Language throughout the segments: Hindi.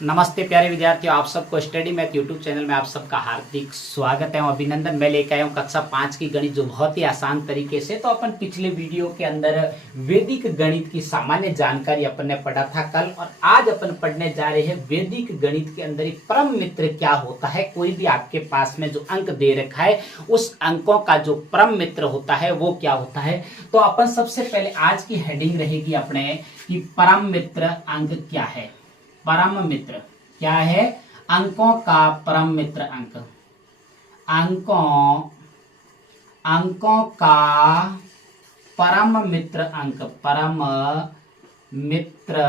नमस्ते प्यारे विद्यार्थियों, आप सबको स्टडी मैथ यूट्यूब चैनल में आप सबका हार्दिक स्वागत है और अभिनंदन। मैं लेकर आया हूँ कक्षा 5 की गणित, जो बहुत ही आसान तरीके से। तो अपन पिछले वीडियो के अंदर वैदिक गणित की सामान्य जानकारी अपन ने पढ़ा था कल, और आज अपन पढ़ने जा रहे हैं वैदिक गणित के अंदर परम मित्र क्या होता है। कोई भी आपके पास में जो अंक दे रखा है, उस अंकों का जो परम मित्र होता है वो क्या होता है। तो अपन सबसे पहले आज की हेडिंग रहेगी अपने कि परम मित्र अंक क्या है। परम मित्र क्या है? अंकों का परम मित्र अंक। अंकों का परम मित्र अंक। परम मित्र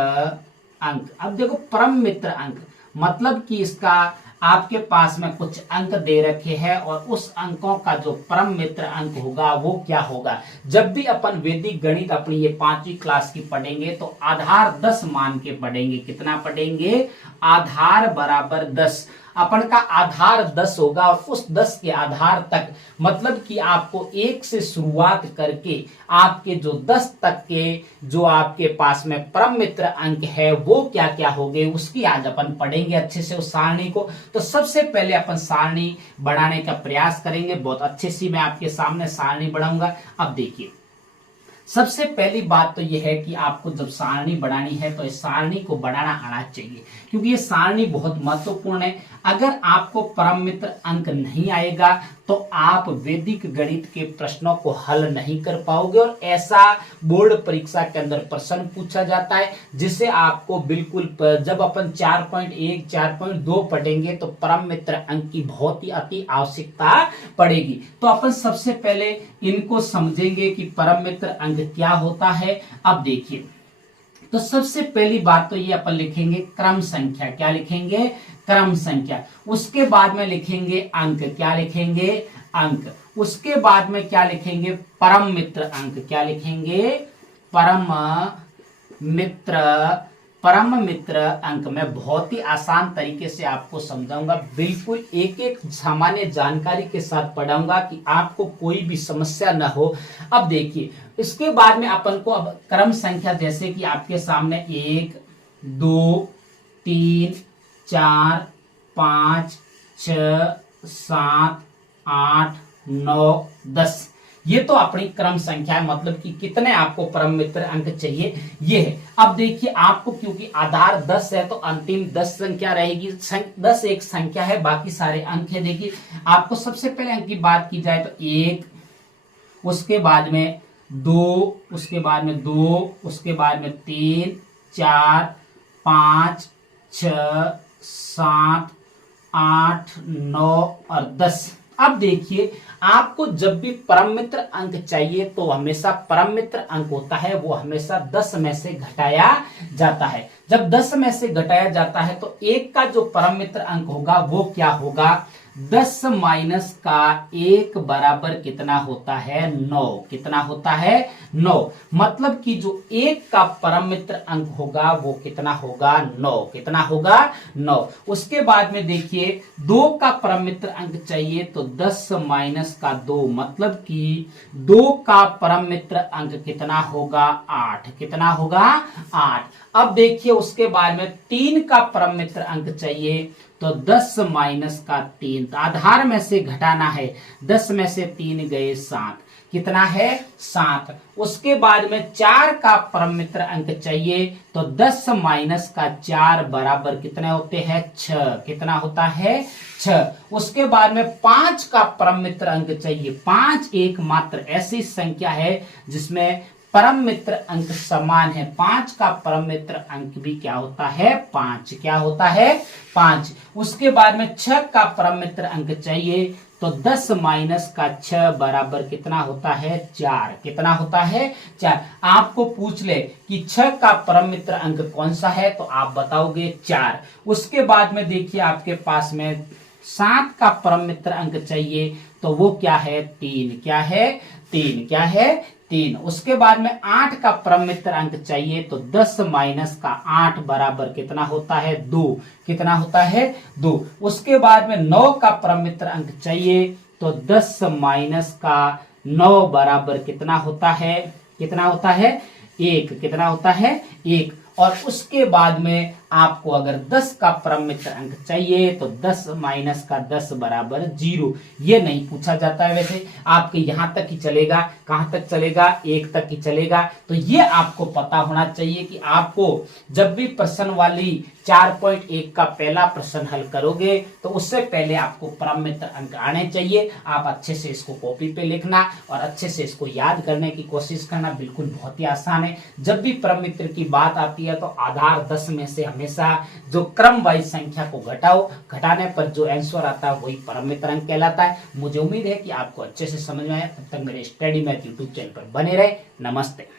अंक। अब देखो, परम मित्र अंक मतलब कि इसका आपके पास में कुछ अंक दे रखे हैं, और उस अंकों का जो परम मित्र अंक होगा वो क्या होगा। जब भी अपन वैदिक गणित अपनी ये 5वीं क्लास की पढ़ेंगे तो आधार 10 मान के पढ़ेंगे। कितना पढ़ेंगे? आधार बराबर 10। अपन का आधार 10 होगा, और उस 10 के आधार तक मतलब कि आपको 1 से शुरुआत करके आपके जो 10 तक के जो आपके पास में परम मित्र अंक है वो क्या क्या हो गए, उसकी आज अपन पढ़ेंगे अच्छे से उस सारणी को। तो सबसे पहले अपन सारणी बढ़ाने का प्रयास करेंगे। बहुत अच्छे से मैं आपके सामने सारणी बढ़ाऊंगा। अब देखिए, सबसे पहली बात तो यह है कि आपको जब सारणी बढ़ानी है तो इस सारणी को बढ़ाना आना चाहिए, क्योंकि ये सारणी बहुत महत्वपूर्ण है। अगर आपको परम मित्र अंक नहीं आएगा तो आप वैदिक गणित के प्रश्नों को हल नहीं कर पाओगे, और ऐसा बोर्ड परीक्षा के अंदर प्रश्न पूछा जाता है जिसे आपको बिल्कुल, जब अपन 4.1 4.2 पढ़ेंगे तो परम मित्र अंक की बहुत ही अति आवश्यकता पड़ेगी। तो अपन सबसे पहले इनको समझेंगे कि परम मित्र अंक क्या होता है। अब देखिए, तो सबसे पहली बात तो ये अपन लिखेंगे क्रम संख्या। क्या लिखेंगे? क्रम संख्या। उसके बाद में लिखेंगे अंक। क्या लिखेंगे? अंक। उसके बाद में क्या लिखेंगे? परम मित्र अंक। क्या लिखेंगे? परम मित्र अंक। मैं बहुत ही आसान तरीके से आपको समझाऊंगा, बिल्कुल एक एक सामान्य जानकारी के साथ पढ़ाऊंगा कि आपको कोई भी समस्या न हो। अब देखिए, इसके बाद में अपन को अब क्रम संख्या, जैसे कि आपके सामने 1 2 3 4 5 6 7 8 9 10, ये तो अपनी क्रम संख्या है, मतलब कि कितने आपको परम मित्र अंक चाहिए ये है। अब देखिए, आपको क्योंकि आधार 10 है तो अंतिम 10 संख्या रहेगी। 10 एक संख्या है, बाकी सारे अंक है। देखिए, आपको सबसे पहले अंक की बात की जाए तो 1, उसके बाद में 2, उसके बाद में 2, उसके बाद में 3 4 5 6 7 8 9 और 10। अब देखिए, आपको जब भी परम मित्र अंक चाहिए तो हमेशा परम मित्र अंक होता है वो हमेशा 10 में से घटाया जाता है। जब 10 में से घटाया जाता है तो 1 का जो परम मित्र अंक होगा वो क्या होगा? 10 माइनस का 1 बराबर कितना होता है? 9। कितना होता है? 9। मतलब कि जो 1 का परम मित्र अंक होगा वो कितना होगा? 9। कितना होगा? 9। उसके बाद में देखिए, 2 का परम मित्र अंक चाहिए तो 10 माइनस का 2, मतलब कि 2 का परम मित्र अंक कितना होगा? 8। कितना होगा? 8। अब देखिए, उसके बाद में 3 का परम मित्र अंक चाहिए तो 10 माइनस का 3, तो आधार में से घटाना है। 10 में से 3 गए 7। कितना है? 7। उसके बाद में 4 का परम मित्र अंक चाहिए तो 10 माइनस का 4 बराबर कितने होते हैं? 6। कितना होता है? 6। उसके बाद में 5 का परम मित्र अंक चाहिए। 5 एकमात्र ऐसी संख्या है जिसमें परम मित्र अंक समान है। 5 का परम मित्र अंक भी क्या होता है? 5। क्या होता है? 5। उसके बाद में 6 का परम मित्र अंक चाहिए तो 10 माइनस का 6 बराबर कितना होता है? 4। कितना होता है? 4। आपको पूछ ले कि 6 का परम मित्र अंक कौन सा है तो आप बताओगे 4। उसके बाद में देखिए, आपके पास में 7 का परम मित्र अंक चाहिए तो वो क्या है? 3। क्या है? 3। क्या है? 3। उसके बाद में 8 का परम मित्र अंक चाहिए तो 10 माइनस का 8 बराबर कितना होता है? 2। कितना होता है? 2। उसके बाद में 9 का परम मित्र अंक चाहिए तो 10 माइनस का 9 बराबर कितना होता है? कितना होता है? 1। कितना होता है? 1। और उसके बाद में आपको अगर 10 का परम मित्र अंक चाहिए तो 10 माइनस का 10 बराबर 0। ये नहीं पूछा जाता है, वैसे आपके यहां तक ही चलेगा, कहां तक चलेगा, 1 तक ही चलेगा। तो ये आपको पता होना चाहिए कि आपको जब भी प्रश्न वाली 4.1 का पहला प्रश्न हल करोगे तो उससे पहले आपको परम मित्र अंक आने चाहिए। आप अच्छे से इसको कॉपी पे लिखना और अच्छे से इसको याद करने की कोशिश करना, बिल्कुल बहुत ही आसान है। जब भी परम मित्र की बात आती है तो आधार 10 में से हमेशा जो क्रम वाइज संख्या को घटाओ, घटाने पर जो आंसर आता है वही परम मित्र अंक कहलाता है। मुझे उम्मीद है कि आपको अच्छे से समझ में आया। तब तक मेरे स्टडी मैथ यूट्यूब चैनल पर बने रहे। नमस्ते।